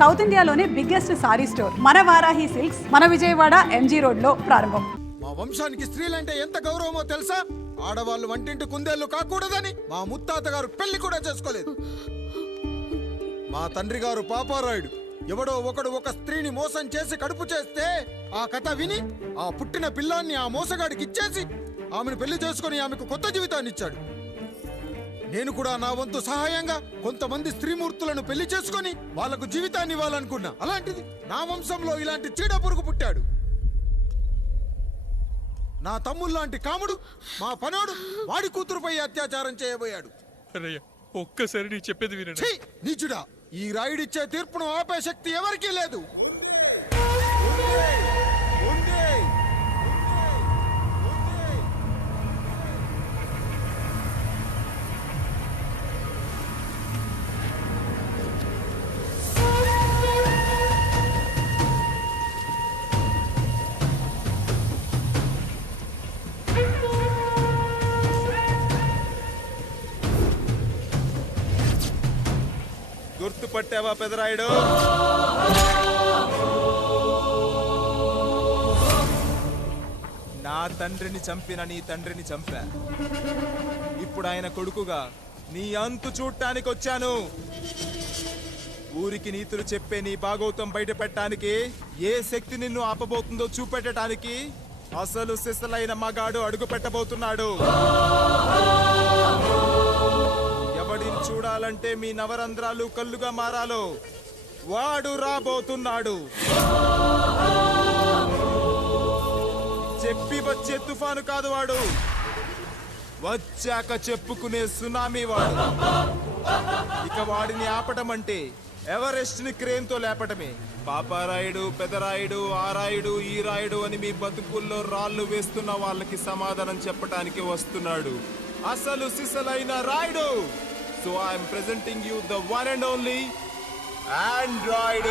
South ఇండియాలోనే biggest sorry store మన Varahi silks మన విజయవాడ ఎంజీ రోడ్ లో ప్రారంభం. మా వంశానికి స్త్రీలంటే ఎంత గౌరవమో తెలుసా? ఆడవాళ్ళు వంటింటి కుందేళ్లు కాకూడదని మా ముత్తాత గారు పెళ్లి కూడా చేసుకోలేదు. మా తండ్రి గారు పాపారాయుడు ఎవడో ఒకడు ఒక స్త్రీని మోసం చేసి కడుపు చేస్తే ఆ కథ విని ఆ పుట్టిన పిల్లాన్ని ఆ మోసగాడికి ఇచ్చేసి ఆమెను పెళ్లి చేసుకుని ఆమెకు కొత్త జీవితాన్ని ఇచ్చాడు. నేను కూడా నా వంతు సహాయంగా కొంతమంది స్త్రీమూర్తులను పెళ్లి చేసుకుని వాళ్లకు జీవితాన్ని ఇవ్వాలనుకున్నా. అలాంటిది నా వంశంలో ఇలాంటి చీడ పురుగు పుట్టాడు. నా తమ్ముళ్లాంటి కాముడు మా పనోడు వాడి కూతురుపై అత్యాచారం చేయబోయాడు. ఒక్కసారి నీ చెప్పేది వినండి. నీచుడా, ఈ రాయుడిచ్చే తీర్పును ఆపే శక్తి ఎవరికీ లేదు. గుర్తుపట్టావా పెదరాయుడు? నా తండ్రిని చంపిన నీ తండ్రిని చంపా. ఇప్పుడు ఆయన కొడుకుగా నీ అంతు చూడటానికి వచ్చాను. ఊరికి నీతులు చెప్పే నీ భాగవతం బయట పెట్టడానికి ఏ శక్తి నిన్ను ఆపబోతుందో చూపెట్టడానికి అసలు సిసలైన మగాడు అడుగు పెట్టబోతున్నాడు. ఎవడిని చూడాలంటే మీ నవరంధ్రాలు కళ్ళుగా మారాలో వాడు రాబోతున్నాడు. చెప్పి వచ్చే తుఫాను కాదు వాడు, వచ్చాక చెప్పుకునే సునామీ వాడు. ఇక వాడిని ఆపటం అంటే ఎవరెస్ట్ ని క్రేన్ తో లేపటమే. పాపారాయుడు, పెదరాయుడు, ఆ రాయుడు, ఈ రాయుడు అని మీ బతుకుల్లో రాళ్లు వేస్తున్న వాళ్ళకి సమాధానం చెప్పడానికి వస్తున్నాడు అసలు సిసలైన Rayudu. So I am presenting you the one and only Android.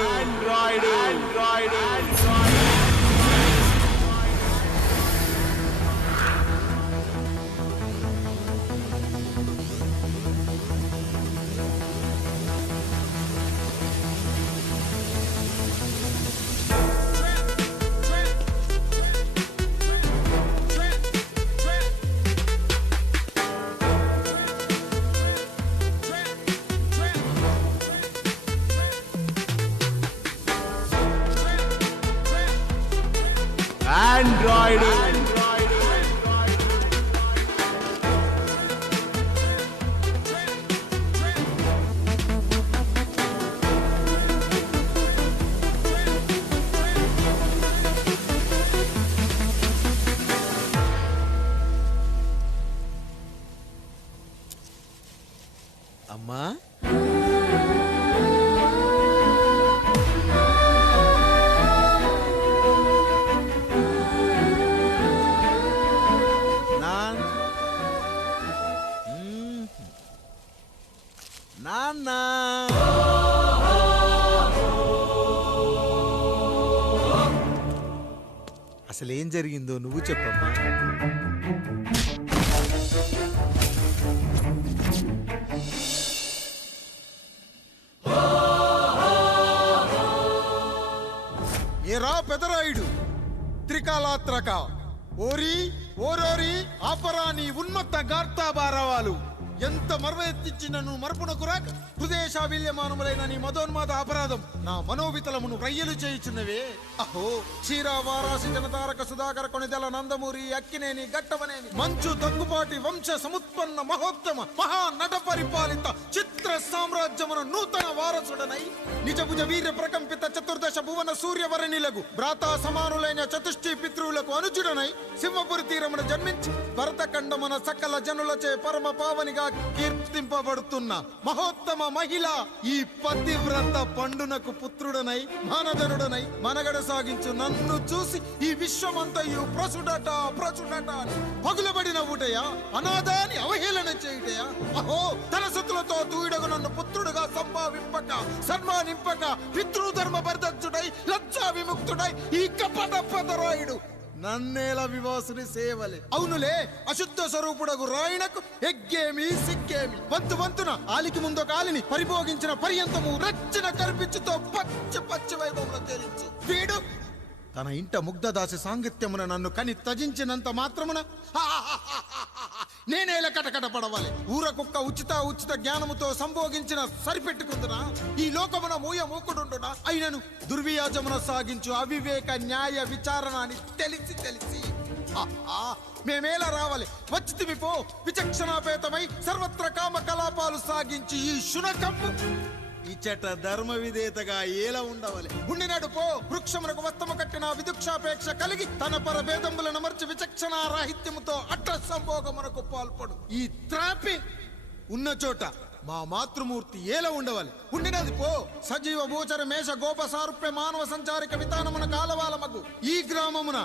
అమ్మా, నాన్న, అసలేం జరిగిందో నువ్వు చెప్పమ్మా. ఏరా పెదరాయుడు, త్రికాలాత్రక ఓరి ఓరోరి ఆపరా నీ ఉన్మత్త గార్తాబారవాలు. ఎంత మర్వెత్తించిన నువ్వు మరపునకు రాక హృదయశావిల్యమానములైన నీ మదోన్మాద అపరాధం నా మనోవితలమును రయ్యలు చేయుచున్నవే. అహో క్షీర వారాసి జనతారక సుధాకర కొనిదెల నందమూరి అక్కినేని గట్టవనేని మంచు దగ్గుపాటి వంశ సముత్పన్న మహోత్తమ మహా నట పరిపాలిత చిత్ర సామ్రాజ్యమున నూతన వారసుడనై నిజభుజ వీర్య ప్రకంపిత చతుర్దశ భువన సూర్యవరణిలకు భ్రాతా సమానులైన చతుష్టి పితృవులకు అనుజుడనై సింహపురి తీరమున జన్మించి భరతఖండమున సకల జనులచే పరమ పావనిగా కీర్తింపబడుతున్న మహోత్తమ మహిళ ఈ పతివ్రత పండునకు పుత్రుడనై మానధనుడనై మనగడ సాగించు నన్ను చూసి ఈ విశ్వమంతయు ప్రసుడట అని పగులబడిన ఊటయా, అనాథాన్ని అవహేళన చేయుటయా. అహో తన సతులతో తూయిడగు నన్ను పుత్రుడుగా సంభావింపక సన్మానింపక పితృధర్మ పరిదక్షుడై లజ్జా విముక్తుడై ఈ కపట పెదరాయుడు నన్నేల వివాసుని సేవలే. అవునులే, అశుద్ధ స్వరూపుడగు రాయణకు ఎగ్గేమి సిగ్గేమి. వంతు వంతున ఆలికి ముందొక ఆలిని పరిభోగించిన పర్యంతము రచ్చన కర్పించుతో పచ్చి పచ్చి వైభవంలో తేలించు. వీడు తన ఇంట ముగ్ధదాసి సాంగత్యమున నన్ను కని త్యజించినంత మాత్రమున నేనేల కటకట పడవాలి. ఊర కుక్క ఉచిత జ్ఞానముతో సంభోగించిన సరిపెట్టుకుంటున్నా ఈ లోకమున మూయమూకుడుండునా. అయినను దుర్వ్యాజమున సాగించు అవివేక న్యాయ విచారణ అని తెలిసి మేమేలా రావాలి. వచ్చితిమి పో విచక్షణాపేతమై సర్వత్ర కామ కలాపాలు సాగించి ఈ శునకము ఇచ్చట ధర్మ విధేతగా ఏలా ఉండవాలి. ఉండినాడు పో వృక్షమునకు వత్తము కట్టిన విదుక్షాపేక్ష కలిగి తన పరభేదములను మర్చి విచక్షణ రాహిత్యముతో అట్ట సంభోగమునకు పాల్పడు. ఈ త్రాపి ఉన్న చోట మా మాతృమూర్తి ఏలా ఉండవాలి. ఉండినది పో సజీవ భూచర మేష గోప సారూప్య మానవ సంచారిక విధానమున కాలవాలమగు ఈ గ్రామమున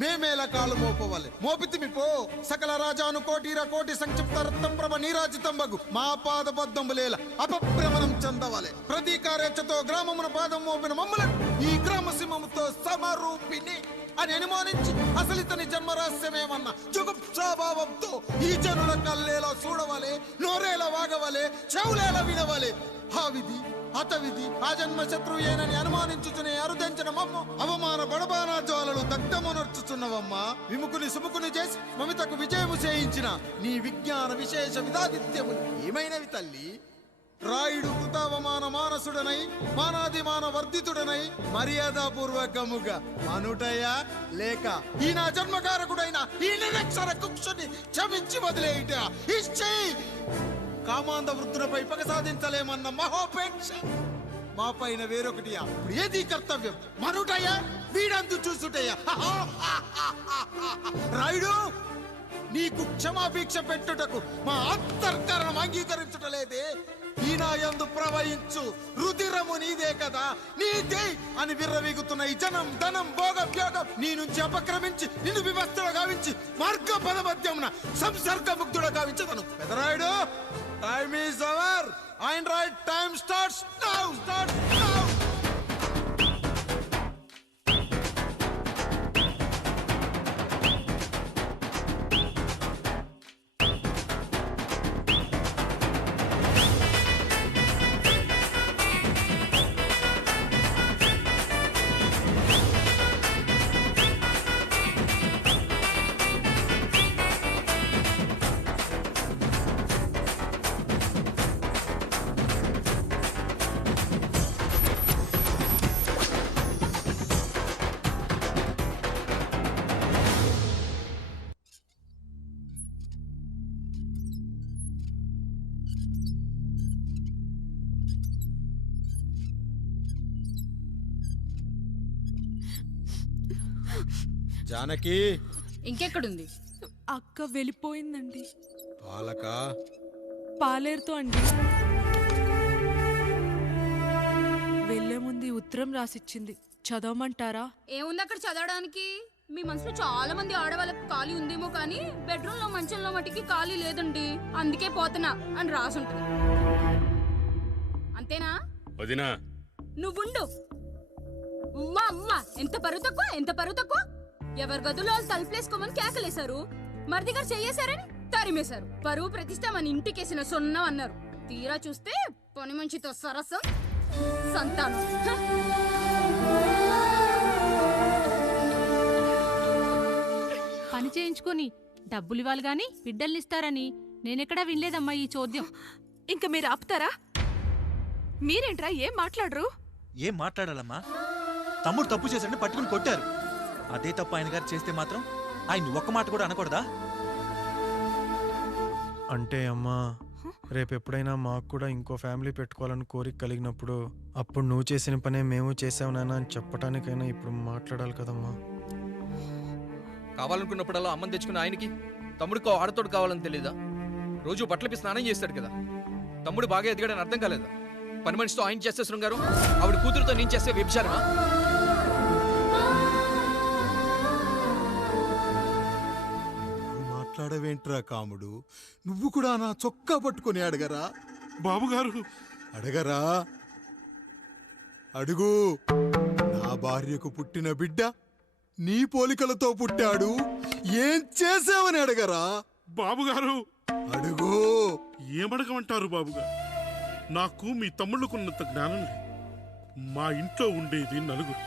మేమేల కాలు మోపవాలి. మోపితిమి పో సకల రాజాను కోటి సంక్షిప్త రత్నం ప్రభ నీరాజితంబగు మా పాద బద్ధంబులేల అపభ్రమణం చెందవాలి. ప్రతీకారేచ్ఛతో గ్రామమున పాదం మోపిన మమ్మలను ఈ గ్రామ సింహముతో సమరూపిణి అని అనుమానించి అసలితని జన్మరహస్యమేమన్నా జుగుప్సాభావంతో ఈ జనుల కల్లేలా చూడవాలి, నోరేలా వాగవాలి, చెవులేలా వినవాలి. ఆ విధి హతవిధి ఆ జన్మ శత్రువు ఏనని అనుమానించుచునే అరుదించిన మమ్మ అవమాన బడబానా జ్వాలలు దగ్ధమునర్చుచున్నవమ్మా. విముకుని సుముకుని చేసి మమితకు విజయము చేయించిన నీ విజ్ఞాన విశేష విధాదిత్యములు ఏమైనవి తల్లి. రాయుడు కృతావమాన మానసుడనై మానాదిమాన వర్ధితుడనై మర్యాదాపూర్వకముగా మనుటయా లేక ఈ నా జన్మకారకుడైన ఈ నిరక్షర కుక్షుని క్షమించి వదిలేయుట ఇష్టి కామాంధ వృద్ధులపై పగ సాధించలేమన్న మహోపేక్ష మా పైన వేరొకటియా. ఇప్పుడు ఏది కర్తవ్యం? మనుటయ్యా వీడందు చూసుటయ్యా. రాయుడు నీకు క్షమాభిక్ష పెట్టుటకు మా అంతర్కరణం అంగీకరించుటలేదే. ఈనాయందు ప్రవహించు రుధిరము నీదే కదా, నీదే అని విర్రవీగుతున్న ఈ జనం ధనం భోగం నీ నుంచి అపక్రమించి నిన్ను వివస్థలో గావించి మార్గ పదమధ్యమున సంసర్గ ముగ్ధుడ గావించదను. Pedarayudu time is our and right time starts now. Janaki ఇంకెక్కడుంది? అక్క వెళ్ళిపోయిందండి. పాలక పాలేరుతో అండి. వెళ్లే ముందు ఉత్తరం రాసిచ్చింది, చదవమంటారా? ఏముంది అక్కడ చదవడానికి? మీ మనసులో చాలా మంది ఆడవాళ్ళకి ఖాళీ ఉందేమో కానీ బెడ్రూమ్ లో మంచంలో మట్టికి ఖాళీ లేదండి, అందుకే పోతున్నా అని రాసుంటుంది. అంతేనా వదినా? నువ్వుండు. అమ్మా ఎంత పరువు తక్కువ. ఎవరి గదులో తలుపులేసుకోమని కేకలేశారు, మరిది గారు చెయ్యేశారని తరిమేశారు. పరువు ప్రతిష్ట మన ఇంటికేసిన సొన్నం అన్నారు. తీరా చూస్తే పని మంచితో సరసం సంతానం. పని చేయించుకొని డబ్బులు ఇవ్వాలి గాని బిడ్డల్నిస్తారని నేనెక్కడా వినలేదమ్మా ఈ చోద్యం. ఇంకా మీరు ఆపుతారా? మీరేంట్రా ఏం మాట్లాడరు? ఏం మాట్లాడాలమ్మా? తమ్ముడు తప్పు చేశాడని పట్టుకుని కొట్టారు. అదే తప్పు ఆయన గారు చేస్తే మాత్రం ఆయన ఒక్క మాట కూడా అనకూడదా? అంటే అమ్మా, రేపు ఎప్పుడైనా మాకు కూడా ఇంకో ఫ్యామిలీ పెట్టుకోవాలని కోరిక కలిగినప్పుడు అప్పుడు నువ్వు చేసిన పనే మేము చేసావు నాన్న అని చెప్పడానికైనా ఇప్పుడు మాట్లాడాలి కదమ్మా. కావాలనుకున్నప్పుడల్లా అమ్మని తెచ్చుకున్న ఆయనకి తమ్ముడికో ఆడతోడు కావాలని తెలీదా? రోజు బట్టలపి స్నానం చేస్తాడు కదా. తమ్ముడు బాగా ఎదిగాడని అర్థం కాలేదా? పని మనిషితో ఆయన చేస్తే శృంగారం, ఆవిడ కూతురుతో నేను చేస్తే వ్యభిచారమా? మాట్లాడవేంట్రా కాముడు? నువ్వు కూడా నా చొక్కా పట్టుకొని అడగరా? బాబుగారు అడగరా? అడుగు. నా భార్యకు పుట్టిన బిడ్డ నీ పోలికలతో పుట్టాడు, ఏం చేసావని అడగరా? బాబుగారు అడుగు. ఏమడగమంటారు బాబుగారు? నాకు మీ తమ్ముళ్ళకున్నంత జ్ఞానం లేదు. మా ఇంట్లో ఉండేది నలుగురు,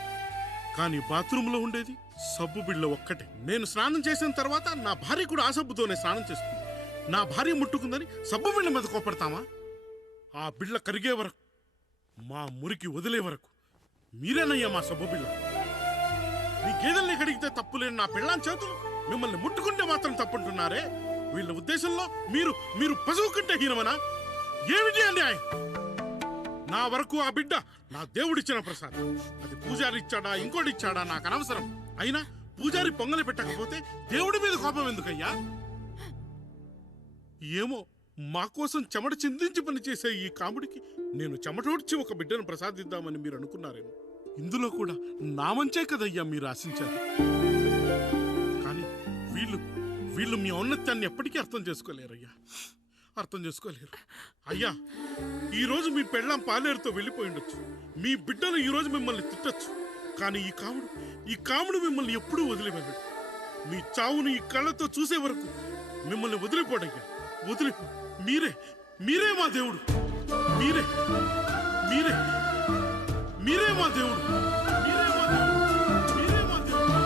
కానీ బాత్రూంలో ఉండేది సబ్బు బిళ్ళ ఒక్కటే. నేను స్నానం చేసిన తర్వాత నా భార్య కూడా ఆ సబ్బుతోనే స్నానం చేస్తుంది. నా భార్య ముట్టుకుందని సబ్బు బిళ్ళ మీద కోపడతామా? ఆ బిళ్ళ కరిగే వరకు, మా మురికి వదిలే వరకు మీరేనయ్యా మా సబ్బు బిళ్ళ. మీ గేదెల్ని కడిగితే తప్పులేని నా పిల్లాని చేతులు మిమ్మల్ని ముట్టుకుంటే మాత్రం తప్పుంటున్నారే. వీళ్ళ ఉద్దేశంలో మీరు పశువు కంటే హీనమనా? ఏమిటి అన్యాయం? నా వరకు ఆ బిడ్డ నా దేవుడిచ్చిన ప్రసాదం. అది పూజారి ఇచ్చాడా ఇంకోటిచ్చాడా నాకు అనవసరం. అయినా పూజారి పొంగలి పెట్టకపోతే దేవుడి మీద కోపం ఎందుకయ్యా? ఏమో, మా కోసం చెమట చిందించి పనిచేసే ఈ కాముడికి నేను చెమటోడ్చి ఒక బిడ్డను ప్రసాదిద్దామని మీరు అనుకున్నారేమో. ఇందులో కూడా నా మంచే కదయ్యా మీరు ఆశించారు. కానీ వీళ్ళు మీ ఔన్నత్యాన్ని ఎప్పటికీ అర్థం చేసుకోలేరయ్యా, అర్థం చేసుకోలేరు. అయ్యా, ఈరోజు మీ పెళ్ళాం పాలేరుతో వెళ్ళిపోయి ఉండొచ్చు, మీ బిడ్డలు ఈరోజు మిమ్మల్ని తిట్టచ్చు. కానీ ఈ కాముడు మిమ్మల్ని ఎప్పుడూ వదిలిపోయాడు. మీ చావును ఈ కళ్ళతో చూసే వరకు మిమ్మల్ని వదిలిపోడయ్యా, వదిలిపో. మీరే మా దేవుడు, మీరే మీరే మీరే మా దేవుడు, మీరే మా దేవుడు, మీరే మా దేవుడు.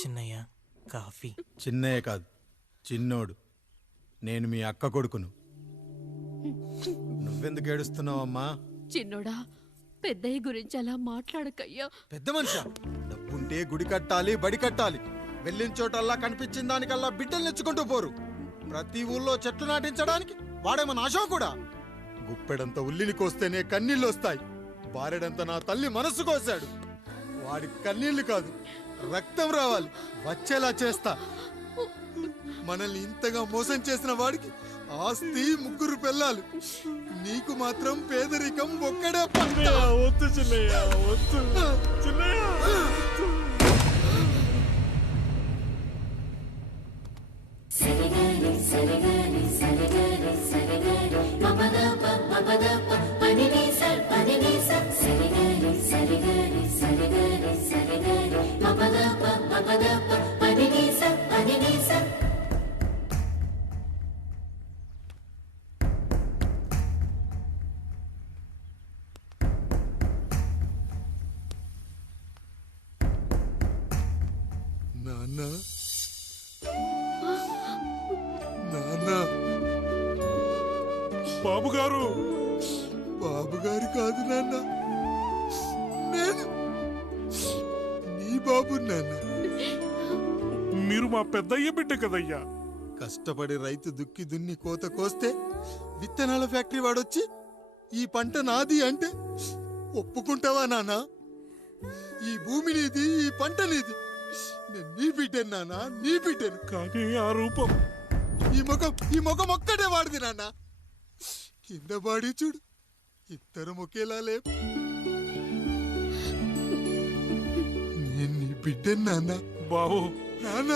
చిన్నయ్య కాఫీ. చిన్నయ్య కాదు, చిన్నోడు. నేను మీ అక్క కొడుకును. నువ్వెందుకు ఏడుస్తున్నావమ్మా? చిన్నోడా, పెద్దయ్య గురించి అలా మాట్లాడకయ్యా. పెద్ద మనిషి, డబ్బుంటే గుడి కట్టాలి, బడి కట్టాలి. వెళ్ళిన చోటల్లా కనిపించిన దానికల్లా బిడ్డలు నెచ్చుకుంటూ పోరు. ప్రతి ఊళ్ళో చెట్లు నాటించడానికి వాడేమన్నా అశోకుడా? గుప్పెడంత ఉల్లిని కోస్తేనే కన్నీళ్ళు వస్తాయి. బారెడంత నా తల్లి మనసు కోసాడు. వాడి కన్నీళ్లు కాదు, రక్తం రావాలి, వచ్చేలా చేస్తా. మనల్ని ఇంతగా మోసం చేసిన వాడికి ఆస్తి, 3 పిల్లలు. నీకు మాత్రం పేదరికం ఒక్కడే. వద్దు చిన్నయ్య, వద్దు చిన్నయ్య. నాన్న, నాన్న. బాబుగారు, బాబుగారు కాదు నాన్న, నేను నీ బాబు నాన్న. మీరు మా పెద్దయ్య బిడ్డ కదయ్యా. కష్టపడి రైతు దుక్కి దున్ని కోత కోస్తే విత్తనాల ఫ్యాక్టరీ వాడొచ్చి ఈ పంట నాది అంటే ఒప్పుకుంటావా నాన్న? ఈ భూమి నీది, ఈ పంట నీది. నేను నీ బిడ్డను నాన్న, నీ బిడ్డను. కానీ ఆ రూపం, ఈ ముఖం ఒక్కటే వాడిది నాన్న. కింద బాడీ చూడు, ఇద్దరం ఒకేలా లేవు. నేను నీ బిడ్డను నాన్న. బాబు, నాన్న,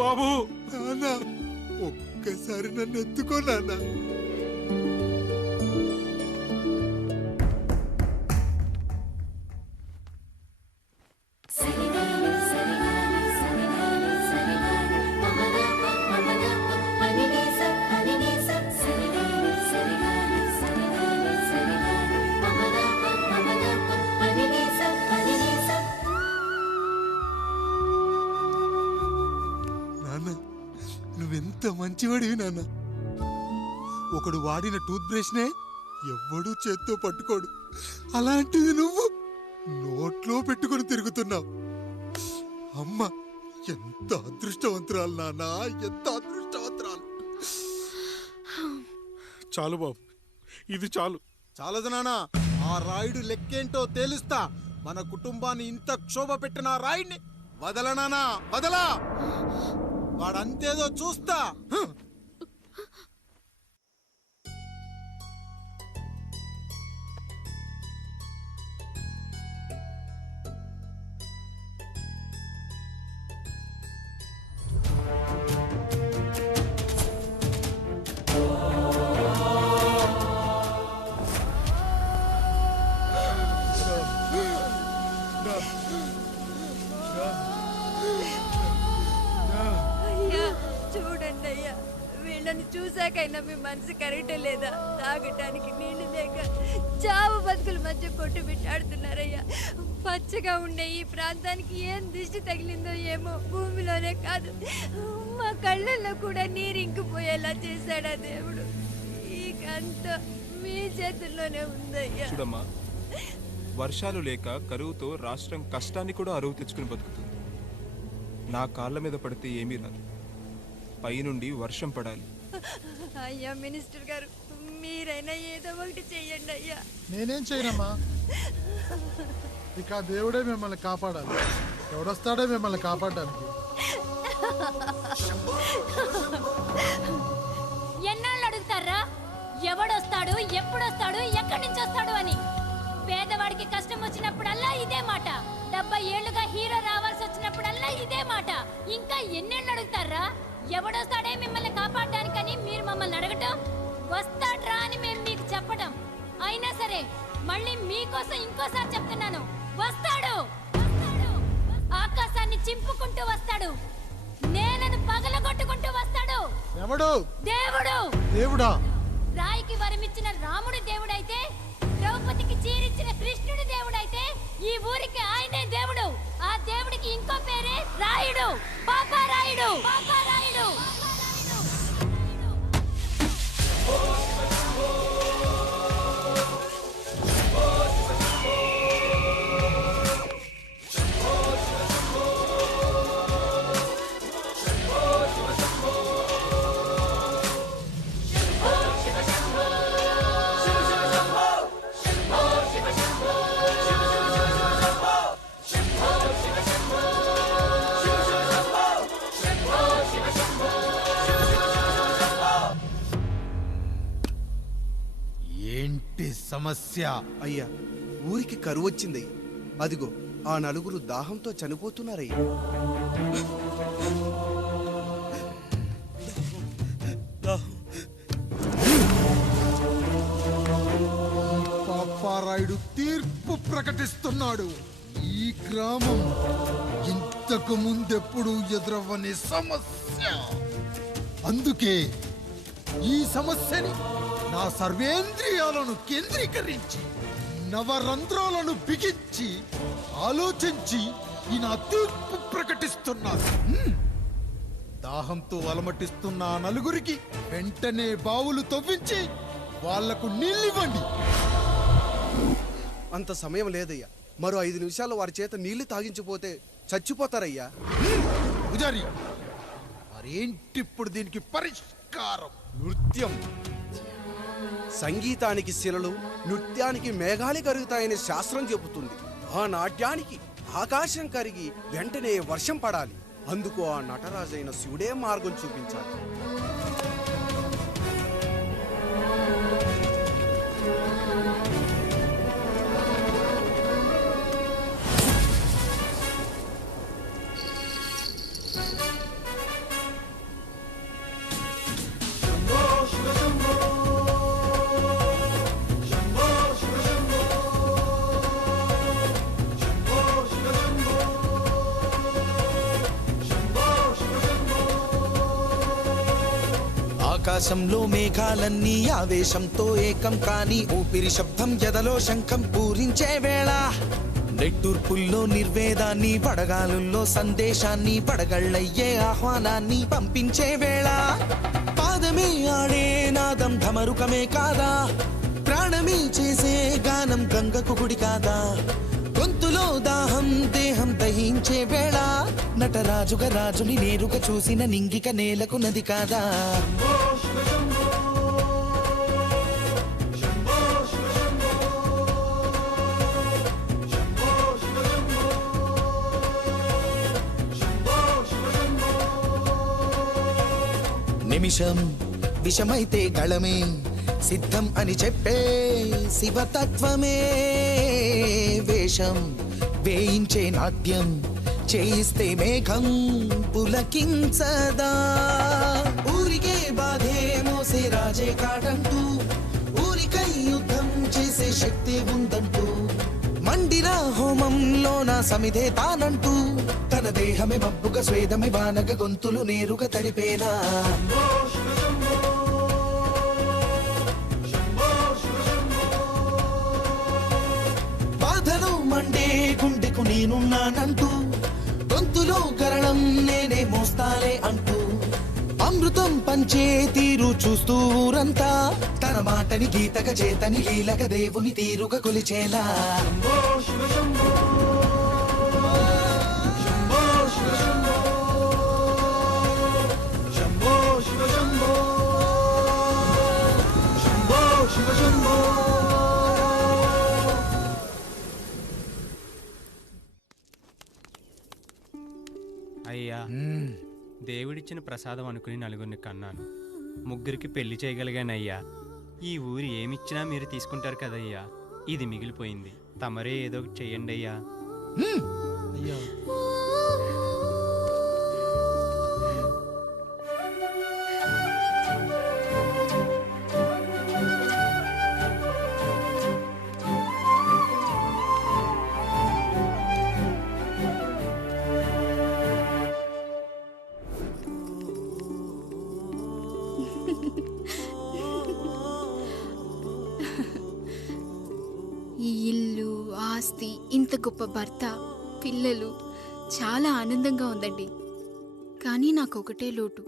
బాబు, నాన్న, ఒక్కసారి నన్ను ఎత్తుకో నాన్న. నువ్వెంత మంచివాడివి నాన్న. ఒకడు వాడిన టూత్ బ్రష్ నే ఎవ్వడూ చేత్తో పట్టుకోడు. అలాంటిది నువ్వు నోట్లో పెట్టుకుని తిరుగుతున్నావు. అమ్మ ఎంత అదృష్టవంతురాలు నాన్న, ఎంత అదృష్టవంతురాలు. చాలు బాబు, ఇది చాలు. చాలదు నాన్న, ఆ రాయుడు లెక్కేంటో తేలుస్తా. మన కుటుంబాన్ని ఇంత క్షోభ పెట్టిన ఆ రాయుడిని వదలనానా, వదలా. వాడంతేదో చూస్తా. నీళ్ళని చూసాకైనా మీ మనసు కరెక్టే లేదా? తాగటానికి నీళ్లు లేక చావు బతుకుల మధ్య కొట్టు పెట్టాడుతున్నారయ్యా. పచ్చగా ఉండే ఈ ప్రాంతానికి ఏం దిష్టి తగిలిందో ఏమో. భూమిలోనే కాదు మా కళ్ళల్లో కూడా నీరు ఇంకిపోయేలా చేశాడా దేవుడు. ఈకంతా మీ చేతుల్లోనే ఉందయ్యా. చూడమ్మా, వర్షాలు లేక కరువుతో రాష్ట్రం కష్టాన్ని కూడా అరువు తెచ్చుకుని బతుకుతుంది. నా కాళ్ళ మీద పడితే ఏమీ రాదు, పైనుండి వర్షం పడాలి. అయ్యా మినిస్టర్ గారు, మీరైనా ఏదో ఒకటి చెయ్యండి అయ్యా. నేనేం చేయనమ్మా, ఇక దేవుడే మిమ్మల్ని కాపాడాలి. ఎవడొస్తాడో మిమ్మల్ని కాపాడడానికి. ఎన్నాళ్ళు అడుగుతారా ఎవడొస్తాడు, ఎప్పుడొస్తాడు, ఎక్కడి నుంచి వస్తాడు అని? పేదవాడికి కష్టం వచ్చినప్పుడల్లా ఇదే మాట. 70 ఏళ్లుగా హీరో రావాల్సి వచ్చినప్పుడల్లా ఇదే మాట. ఇంకా ఎన్నేళ్ళు అడుగుతారా? ఎవడొస్తాడే మిమ్మల్ని కాపాడడానికని మీరు మమ్మల్ని అడగటం, వస్తాడ్రా అని మేము మీకు చెప్పడం. అయినా సరే మళ్ళీ మీకోసం ఇంకోసారి చెప్తున్నాను, వస్తాడు. ఆకాశాన్ని చింపుకుంటూ వస్తాడు, నేలను పగలగొట్టుకుంటూ వస్తాడు. ఎవడు? దేవుడు. దేవుడా? రాయికి వరమిచ్చిన రాముడు దేవుడైతే, ద్రౌపదికి చీరిచ్చిన కృష్ణుడు దేవుడైతే, ఈ ఊరికి ఆయనే దేవుడు. ఆ దేవుడికి ఇంకో పేరే రాయుడు, పాపారాయుడు. పాపారాయుడు. ఏంటి సమస్య? అయ్యా, ఊరికి కరువు వచ్చింది. అదిగో ఆ నలుగురు దాహంతో చనిపోతున్నారయ్యా. పాపారాయుడు తీర్పు ప్రకటిస్తున్నాడు. ఈ గ్రామం ఇంతకు ముందెప్పుడు ఎదురవ్వని సమస్య. అందుకే ఈ సమస్యని నా సర్వేంద్రియాలను కేంద్రీకరించి, నవరంధ్రాలను బిగించి ఆలోచించి ఈ నా తీర్పు ప్రకటిస్తున్నాను. దాహంతో అలమటిస్తున్న ఆ నలుగురికి వెంటనే బావులు తవ్వించి వాళ్లకు నీళ్ళివ్వండి. అంత సమయం లేదయ్యా. మరో 5 నిమిషాల్లో వారి చేత నీళ్లు తాగించిపోతే చచ్చిపోతారయ్యా. పూజారి, మరేంటిప్పుడు దీనికి పరిష్కారం? నృత్యం. సంగీతానికి శిలలు, నృత్యానికి మేఘాలు కరుగుతాయని శాస్త్రం చెబుతుంది. ఆ నాట్యానికి ఆకాశం కరిగి వెంటనే వర్షం పడాలి. అందుకు ఆ నటరాజైన శివుడే మార్గం చూపించాలి. ఆకాశంలో మేఘాలన్నీ ఆవేశంతో ఏకం కాని ఊపిరి శబ్దం ఎదలో శంఖం పూరించే వేళ, నెట్టూర్పుల్లో నిర్వేదాన్ని, పడగాలుల్లో సందేశాన్ని, పడగళ్ళయ్యే ఆహ్వానాన్ని పంపించే వేళ, పాదమే ఆడే నాదం ఢమరుకమే కాదా, ప్రాణమే చేసే గానం గంగకు గుడి కాదా, గొంతులో దాహం దేహం దహించే వేళ, నటరాజుగా రాజుని నేరుగా చూసిన నింగిక నేలకు నది కాదా. నిమిషం విషమైతే గళమే సిద్ధం అని చెప్పే శివతత్వమే, వేషం వేయించే నాట్యం చేయిస్తే మేఘం పులకించదా, ఊరికే బాధే మోసే రాజే కాడంటూ, ఊరికై యుద్ధం చేసే శక్తి ఉందంటూ, మండిన హోమంలో నా సమిధే తానంటూ, తన దేహమే మబ్బుగా స్వేదమే బానగ గొంతులు నేరుగా తడిపేనా. నేనున్నానంటూ గొంతులో గరళం నేనే మోస్తాలే అంటూ అమృతం పంచే తీరు చూస్తూ ఊరంతా తన మాటని గీతక చేతని లీలక దేవుని తీరుగా కొలిచేలా శంభో శివ శంభో శంభో శివ శంభో శంభో శివ శంభో శంభో శివ శంభో. అయ్యా, దేవుడిచ్చిన ప్రసాదం అనుకుని నలుగురిని కన్నాను. ముగ్గురికి పెళ్లి చేయగలిగానయ్యా. ఈ ఊరు ఏమిచ్చినా మీరు తీసుకుంటారు కదయ్యా. ఇది మిగిలిపోయింది. తమరే ఏదో ఒకటి చెయ్యండి అయ్యా. అయ్యా ఈ ఇల్లు, ఆస్తి, ఇంత గొప్ప భర్త, పిల్లలు చాలా ఆనందంగా ఉందండి. కానీ నాకు ఒకటే లోటు.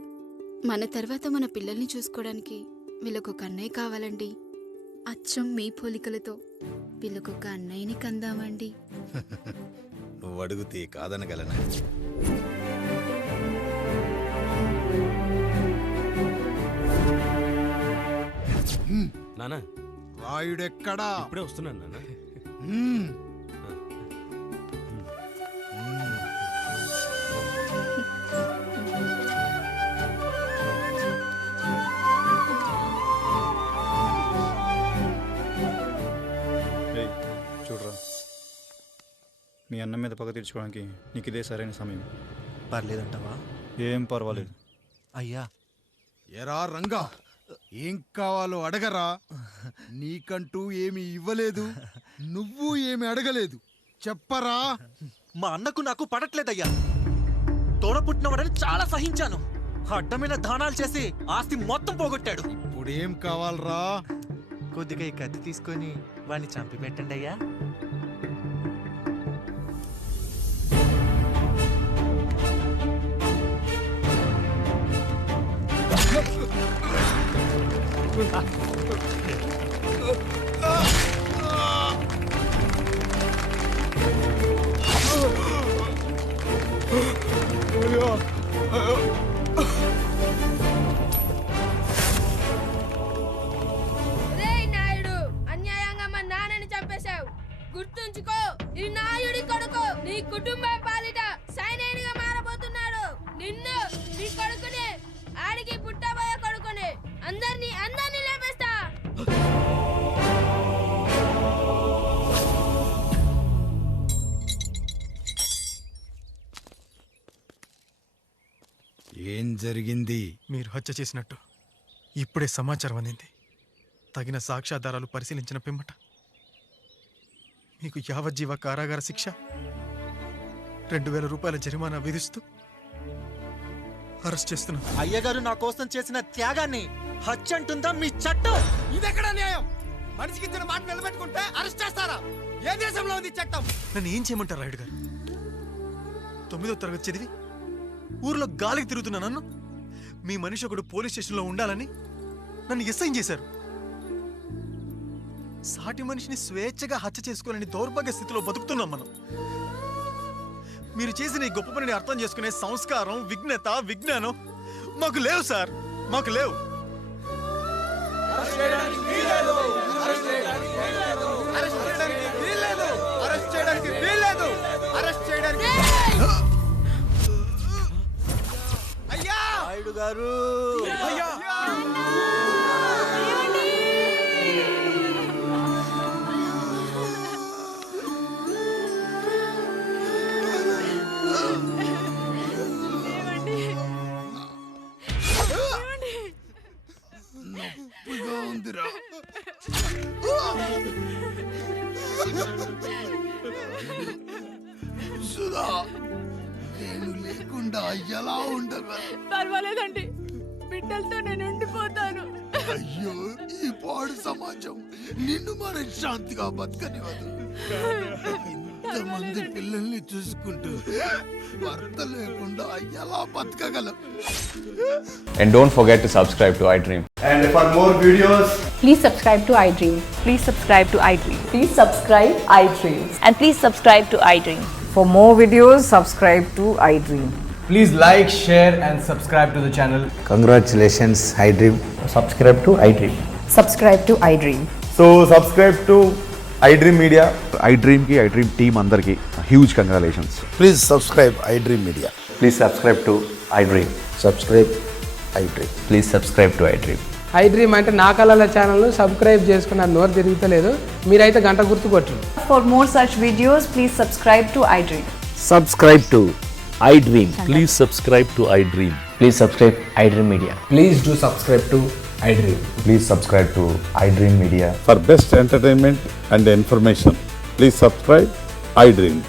మన తర్వాత మన పిల్లల్ని చూసుకోవడానికి వీళ్ళకొక అన్నయ్య కావాలండి. అచ్చం మీ పోలికలతో వీళ్ళకొక అన్నయ్యని కందామండి. నువ్వు అడిగితే కాదనగలనా? నానా, రాయుడెక్కడా? ఇప్పుడే వస్తున్నాను నాన్న. చూడరా, మీ అన్న మీద పగ తీర్చుకోవడానికి నీకు ఇదే సరైన సమయం. పర్లేదంటావా? ఏం పర్వాలేదు. అయ్యా, ఎరా రంగా, ఏం కావాలో అడగరా. నీకంటూ ఏమి ఇవ్వలేదు, నువ్వు ఏమి అడగలేదు. చెప్పరా. మా అన్నకు నాకు పడట్లేదయ్యా. తోడ పుట్టినవాడని చాలా సహించాను. అడ్డమైన దానాలు చేసి ఆస్తి మొత్తం పోగొట్టాడు. ఇప్పుడేం కావాలరా? కొద్దిగా ఈ కత్తి తీసుకొని వాడిని చంపి పెట్టండి అయ్యా. నాయుడు, అన్యాయంగా మా నాన్నని చంపేశావు. గుర్తుంచుకో, ఈ నాయుడి కొడుకు నీ కుటుంబం పాలిట సైనికుడిగా మారబోతున్నాడు. నిన్ను, నీ కొడుకుని, ఆడికి పుట్టబోయే కొడుకుని అందరినీ లేపేస్తా. ఏం జరిగింది? మీరు హత్య చేసినట్టు ఇప్పుడే సమాచారం అందింది. తగిన సాక్ష్యాధారాలు పరిశీలించిన పిమ్మట మీకు యావజ్జీవ కారాగార శిక్ష, 2000 రూపాయల జరిమానా విధిస్తూ అరెస్ట్ చేస్తున్నాను. అయ్యగారు నా కోసం చేసిన త్యాగాన్ని హత్య అంటుందా మీ చట్టం? ఇదెక్కడ న్యాయం? మనిషికి ఇచ్చిన మాట నిలబెట్టుకుంటే అరెస్ట్ చేస్తారా? ఏ దేశంలో ఉంది చట్టం? నన్ను ఏం చేయమంటారు రాయుడు గారు? 9వ తరగతి చదివి ఊర్లో గాలికి తిరుగుతున్నా నన్ను మీ మనిషి ఒకడు పోలీస్ స్టేషన్లో ఉండాలని నన్ను ఎస్ఐన్ చేశారు. సాటి మనిషిని స్వేచ్ఛగా హత్య చేసుకోవాలని దౌర్భాగ్య స్థితిలో బతుకుతున్నాం మనం. మీరు చేసిన ఈ గొప్ప పనిని అర్థం చేసుకునే సంస్కారం, విజ్ఞత, విజ్ఞానం మాకు లేవు సార్, మాకు లేవు. అయ్యా నాయుడు గారు, అయ్యా నొప్పిగా ఉందిరా. సుధా, నేను లేకుండా ఎలా ఉండగా? పర్వాలేదండి, బిడ్డలతో నేను ఉండిపోతాను. అయ్యో, ఈ పాడు సమాజం నిన్ను మనశ్శాంతిగా బతకనివ్వదు. ఇంతమంది పిల్లల్ని చూసుకుంటూ భర్త లేకుండా ఎలా బతకగలం? And don't forget to subscribe to iDream. And for more videos, please subscribe to iDream. Please subscribe to iDream. Please subscribe iDream. And please subscribe to iDream. For more videos, subscribe to iDream. please like, share, and subscribe to the channel. Congratulations, iDream. Subscribe to iDream. Subscribe to iDream. So subscribe to iDream Media. iDream ki iDream team andarki huge congratulations. Please subscribe iDream Media. Please subscribe to iDream. Subscribe iDream. Please subscribe to iDream. iDream అంటే నా కళల ఛానల్ను subscribe చేసుకున్న నోరు తిరుగుతలేదు మీరైతే గంట గుర్తు కొట్టండి. For more such videos, please subscribe to iDream. Subscribe to iDream. Please subscribe to iDream. Please subscribe iDream Media. Please do subscribe to iDream. Please subscribe to iDream Media. For best entertainment and information, please subscribe iDream.